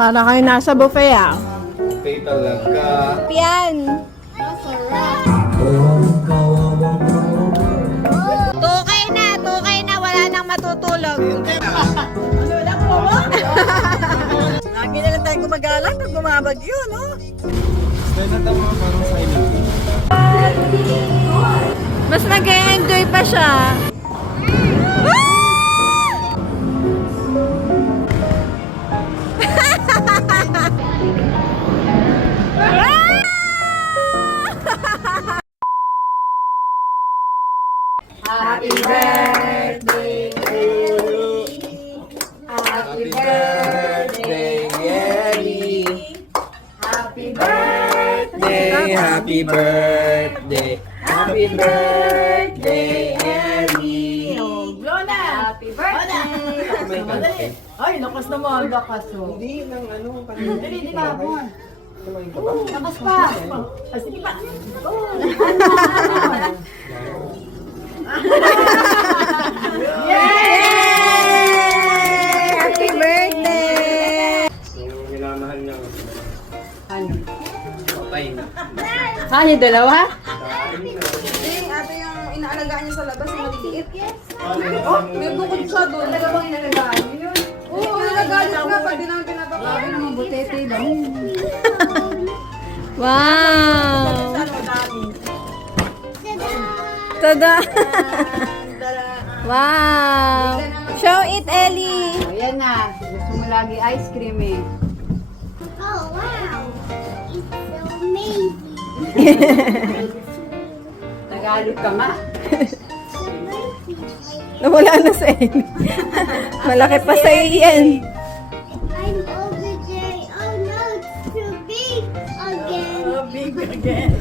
Para kayo nasa buffet ah. Okay talaga. Yan. Tukay na, wala nang matutulog. Lagi na lang tayo gumagalang pag bumabagyo, no? Stay na tama parang silent. Mas nag-enjoy pa siya. Happy birthday to you. Happy birthday, Ellie. Happy birthday. Happy birthday. Happy birthday, Ellie. Lona. Happy birthday. Ay, lakas naman. Lakas, oh. Hindi ng ano, Hindi na ako. Lakas pa. Ay, sige pa. Yay! Happy birthday! Yung minamahal niya. Ano? Patay na. Ah, yung dalawa? Hindi, ate yung inaalagaan niya sa labas, yung maliliit. Oh, may bukod siya doon. Talaga bang inaalagaan niyo yun? Oo, nagagalit nga pag di naman pinapakain. Sabi naman butete daw. Wow! Ano, dami. Tada! Wow! Show it, Ellie! Ayan na. Gusto mo lagi ice cream eh. Oh, wow. It's so amazing. Tagalog ka nga. Nawala na sa Ellie. Malaki pa sa yan. I'm over there. Oh no, it's too big again. Big again.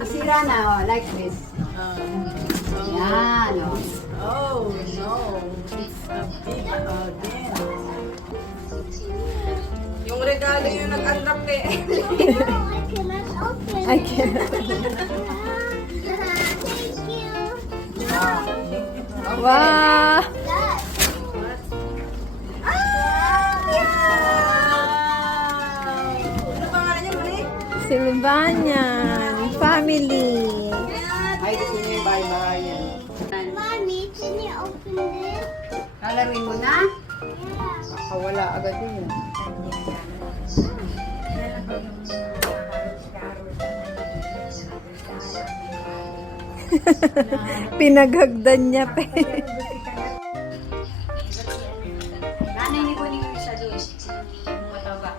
Sisira na, oh, like this. Yan, oh. Oh, no. It's a big again. Yung regalo yung nag-unwrap kay Ellie. No, I cannot open. I can't. Thank you. Wow! That. Ano pangalan niya, Mali? Silvanian Family. Ay, gusto niyo yung bye-bye yan. Mommy, can you open this? Lalaruin mo na? Yeah. Nakawala agad yun. Pinaghagdan niya pa. Nanay ni Kuning yung isa doon. Mataba.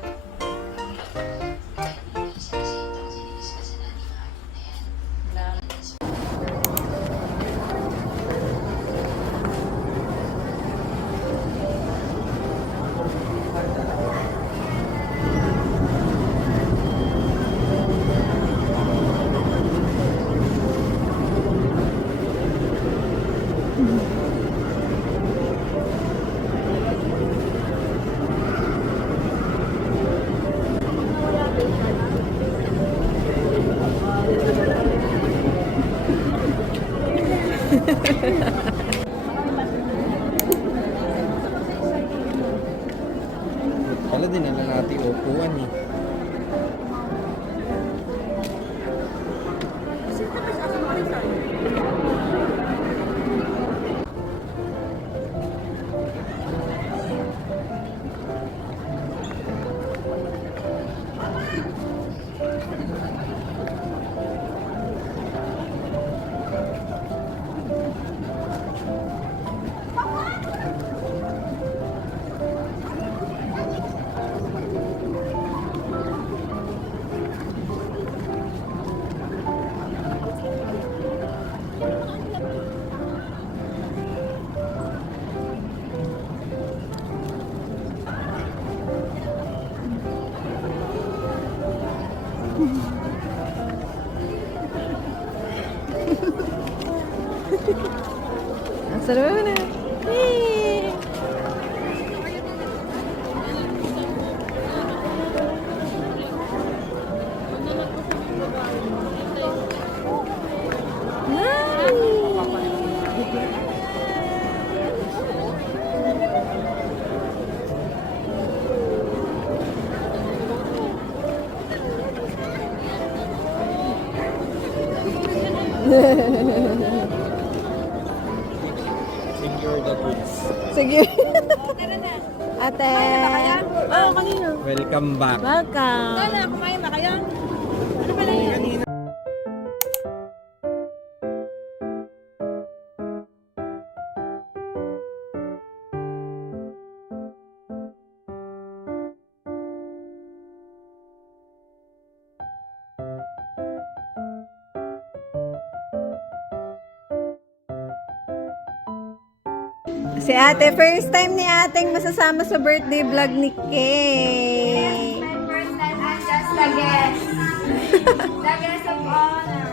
Pala din na natin upuan eh. Ang sarap na. Yay! Secure the goods. Sige. Ate. Welcome back. Welcome. Kumain na kayo? Si ate, first time ni ating masasama sa birthday vlog ni Kay. First time, I'm just the guest. The guest of honor.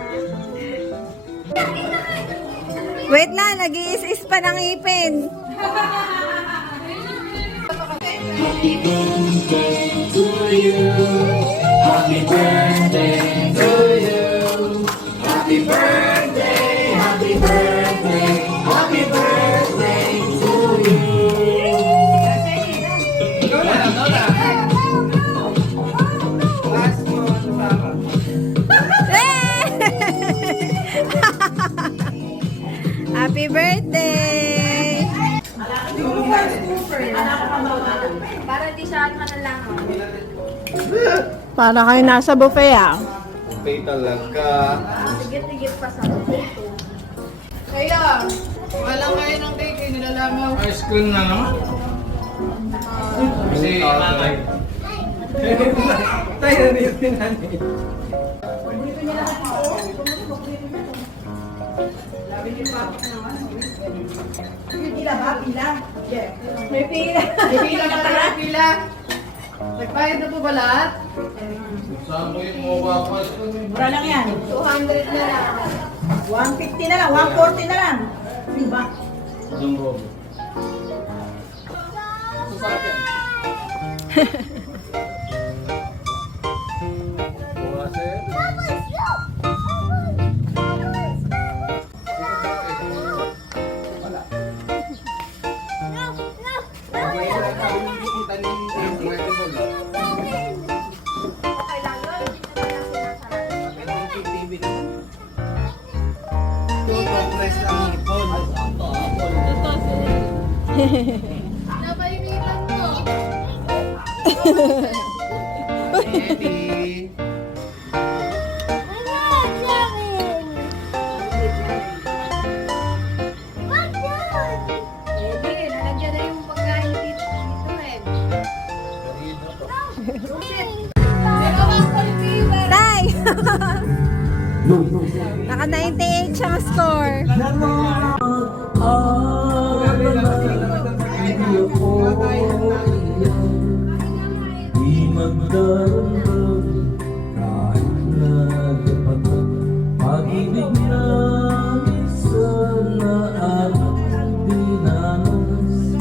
Wait lang, nag-iis-is pa ng ipin. Happy birthday! Para di siya manalangaw. Para kayo nasa buffet ah. Okay talaga. Sigit-sigit pa sa Kaya, walang kayo ng cake, nilalamaw. Ice cream na naman. Kasi tatay. Tayo na yung tinanay. Pila ba? Pila? Yeah. May pila. May pila na pala. Pila. Nagbayad na po ba lahat? Saan ko yung mawapas? Mura lang yan. 200 na lang. 150 na lang, 140 na lang. Diba? Anong robo? Napaimitan mo. Baby. Hindi, nalagyan na yung pagkain dito eh. Tay! Naka 98 siyang score. Di magdaramdam kahit na dapat pag-ibig na isa na aking dinanas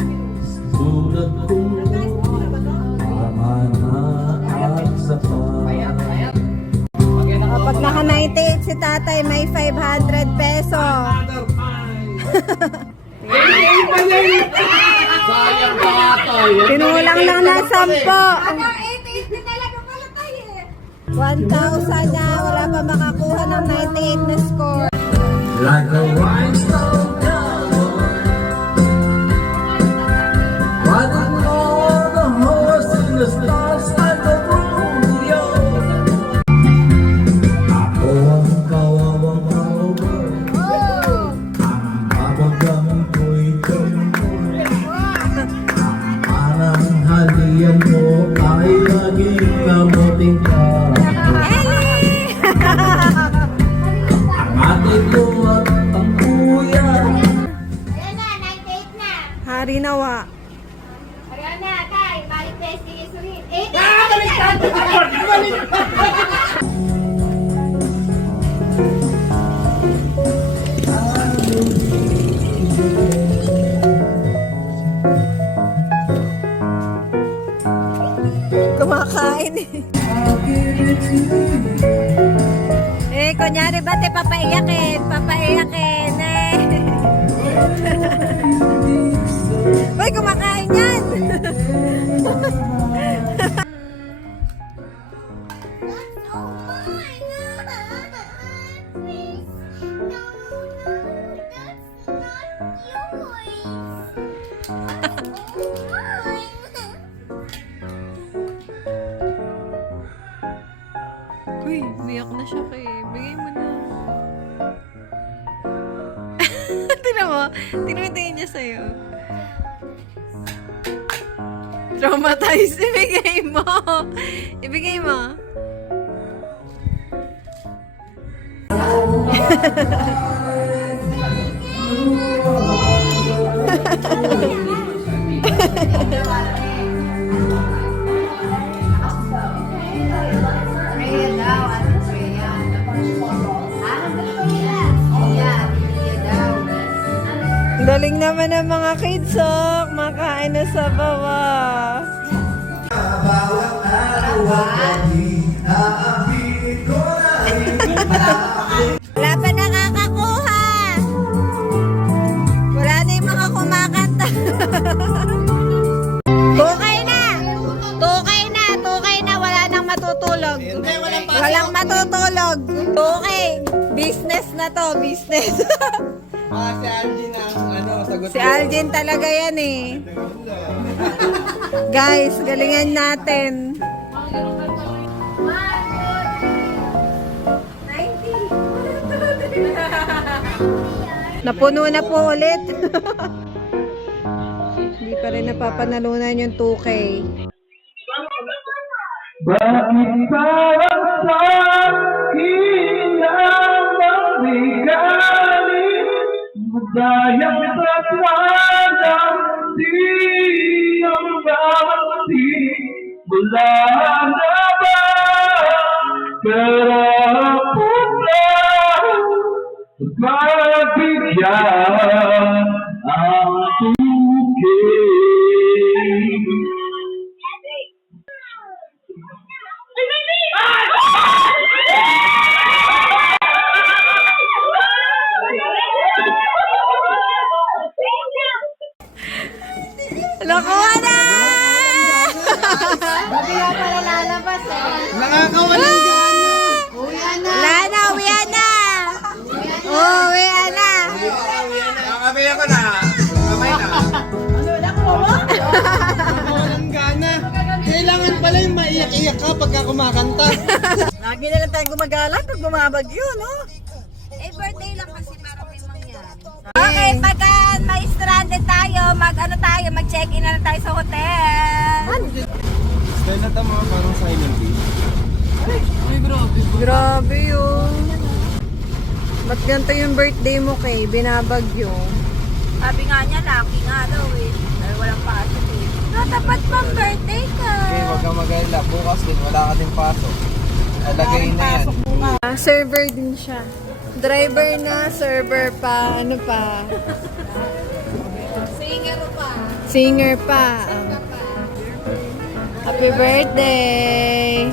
tulad kong tama na at sapat. Kapag naka 98 si tatay, may 500 peso. Sayang ka tatay. Pinulang lang na 10. Ano, 88 na talaga pala tayo eh. 1,000 na, wala pa makakuha ng 98 na score. Like a rhinestone cowboy, riding on the horse in the stars like a rodeo. Ako ang kawawang cowboy, ang babagang ko'y tumboy. Parang halian mo ay laging kamuting ka. Ang ate ko at ang kuya. Yan na, 98 na. Hari nawa. Ayan na, tay. Balik testing is ulit. 88 na. Kumakain eh. Eh, kunyari ba't eh, papaiyakin? Papaiyakin eh. Uy, kumakain yan! That's all mine. Please. No. Uy, umiyak na siya kay. Bigay mo na. Tingnan mo. Tingnan mo yung tingin niya sa'yo. Traumatized. Ibigay mo. Ibigay mo. Rhea daw, ano Rhea? Galing naman ng mga kids, oh. Makain na sa baba. Wala pa nakakakuha. Wala na yung mga kumakanta. Tukay na. Tukay na. Tukay na. Wala nang matutulog. Walang matutulog. Tukay. Business na to. Business. Si Algin ang sagot. Si Algin talaga yan eh. Guys, galingan natin. Napuno na po ulit. Hindi pa rin napapanalunan yung 2K. Bakit parang sa akin ang mabigaling madayang tatwanan di ang bawati wala na ba karapot na magbigyan ang tugay. Nakuha na! Kaya pala lalabas eh. Nakakawalang gana. Wala na, uwian na! Oh, uwian na! Nakakabi ako na. Kamay na. Nakakawalang gana. Kailangan pala yung maiyak-iyak ka pagka kumakanta. Lagi na lang tayo gumagala pag bumabagyo, no? Eh, birthday lang kasi para may mangyari. Okay, pagka may stranded tayo, mag-check-in na tayo sa hotel. Dahil na tama parang silent beach. Grabe yun. Ba't ganito yung birthday mo kay? Binabagyo. Sabi nga niya, lucky nga daw eh. Dahil walang pasok eh. Natapat pang birthday ka. Okay, huwag kang mag-alala. Bukas din, wala ka din pasok. Alagay na yan. Server din siya. Driver na, server pa, ano pa. Singer pa. Singer pa. Happy birthday!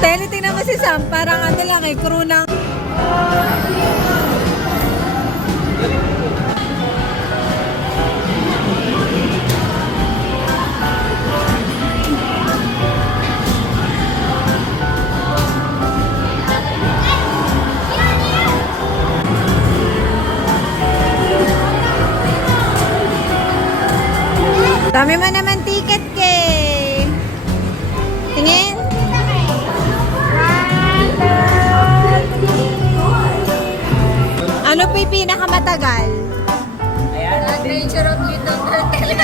Tele, tingnan mo si Sam. Parang ano lang eh, crew ng... Dami mo naman ticket, kay. Tingin. Ano pa yung pinakamatagal? Adventure of Little Turtle.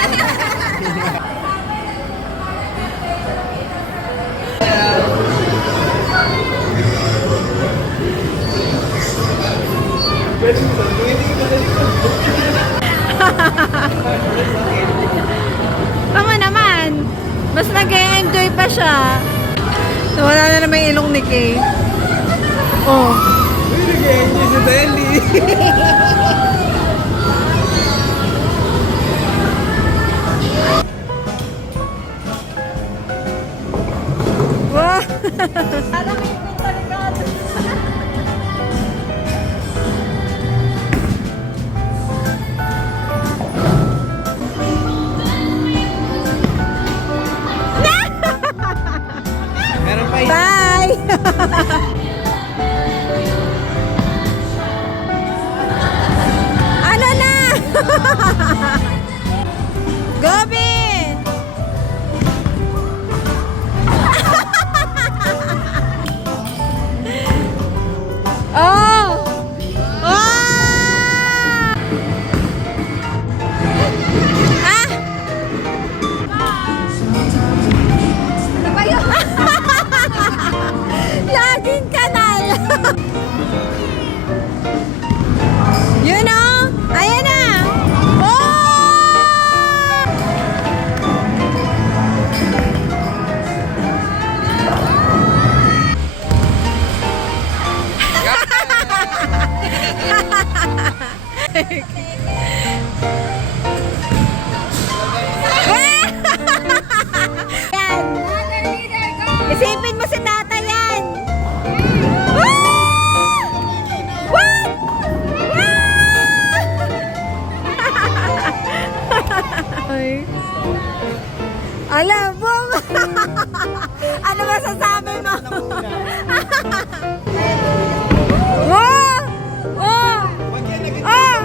Tama naman. Mas nag-enjoy pa siya. Nawala na naman yung ilong ni Kay. Oh. Uy, nag-enjoy si Deli. Wow. Meron pa isa. Ano na? Gobi! Oh! Oh! Ah! Ano ba yun? Laging kanal. Yun o. Ayan na. Oh! Yan. Isipin mo si tata yan. Woo! What? Ay. Alam mo. Ano masasabi mo? Wow! Oh! Oh! Ah!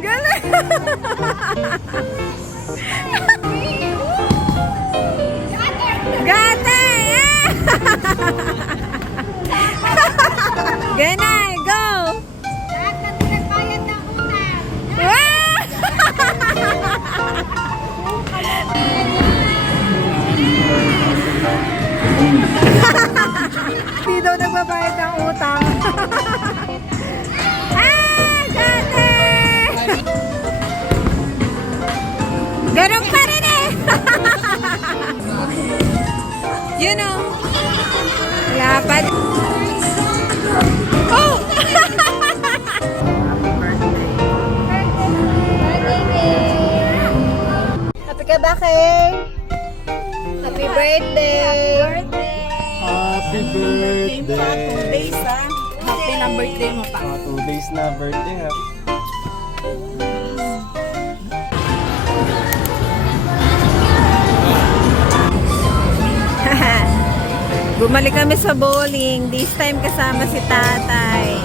Galing! Gata! Ganay, go! Lahat na pinagbayad ng utang. Hindi daw nagbabayad ng utang. Gata! Ganun pa rin eh! You know. Wala pa. Oh! Happy ka ba, Kay? Happy birthday! Happy birthday! Happy na birthday mo pa. 2 days na birthday ha. Bumalik kami sa bowling. This time kasama si tatay.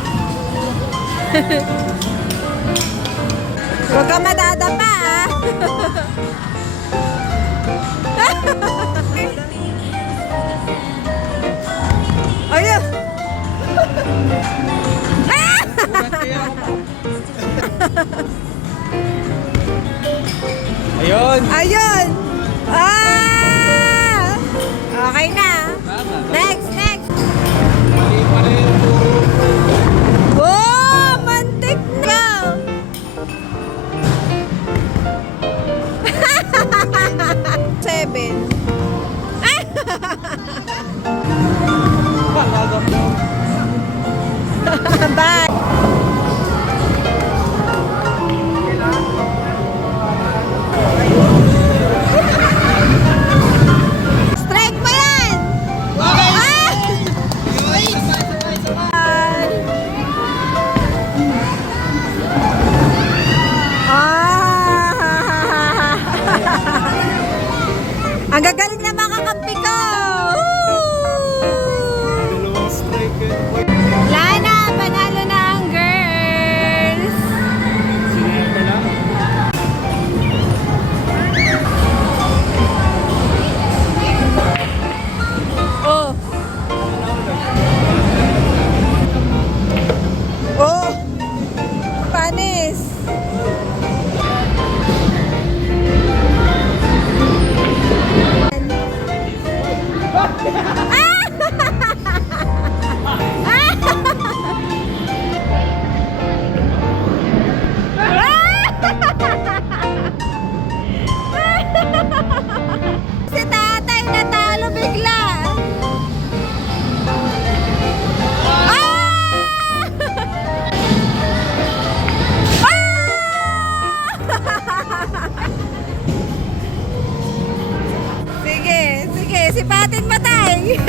Huwag ka madadapa ah. Ayun! Ayun! Ayun! Ah! Okay na. Next, next. Oh, mantik na. Seven. Bye. Strike mo yan. Ang gagaling na mga kakampi ko! Dalawang strike eh. Lana, panalo na ang girls! Sineta lang. Oh! Oh! Panis! Si tatay natalo bigla. Sige, sige, sipatin mo tay.